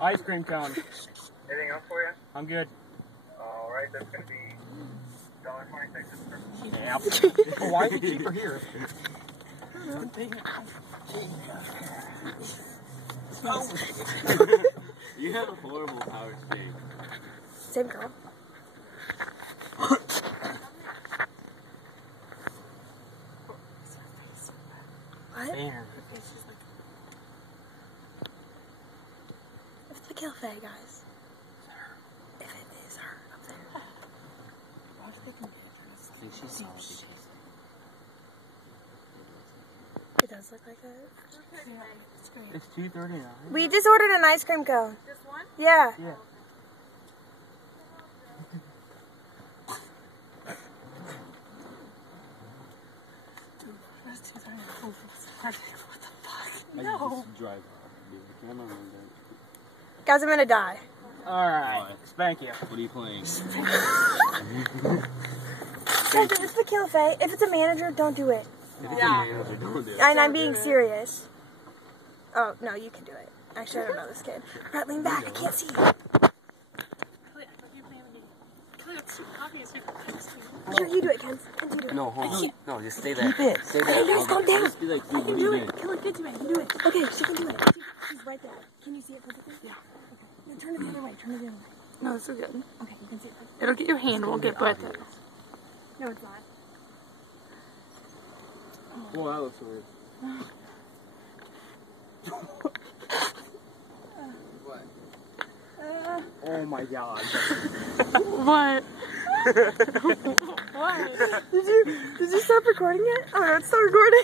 Ice cream cone. Anything else for you? I'm good. Alright, that's going to be $1.26. Yeah. Why is it cheaper here? You have a horrible power stage. Same girl. What? Man. It's the kill Faye, guys. If it is her up there. I think she's solid. It does look like it. It's $2.39. We just ordered an ice cream cone. Just one? Yeah. Yeah. That's $2.39. What the fuck? I No. just drive off. Leave the camera on there. Guys, I'm gonna die. Alright. Spank you. What are you playing? Guys, if it's the kill Faye, if it's a manager, don't do it. If it's Yeah. a manager, don't do it. And I'm being serious. Oh, no, you can do it. Actually, I don't know this kid. Brett, lean back. I can't see you. Here, you do it, Ken. Ken, you do it. No, hold on. No, just stay there. Keep it. Stay there. Hey, guys, calm down. Just be like, I dude, can what are do you it. doing? Kill it, get to it. You do it. Okay, she can do it. She's right there. Can you see it perfectly? Yeah. Okay. Now turn it the other way. Turn it the other way. No, it's so good. Okay, you can see it perfectly. It'll get your hand, won't get Brett though. No, it's not. Well, that looks weird. What? Oh my god. What? What? Did you stop recording it? Oh, no, it's still recording.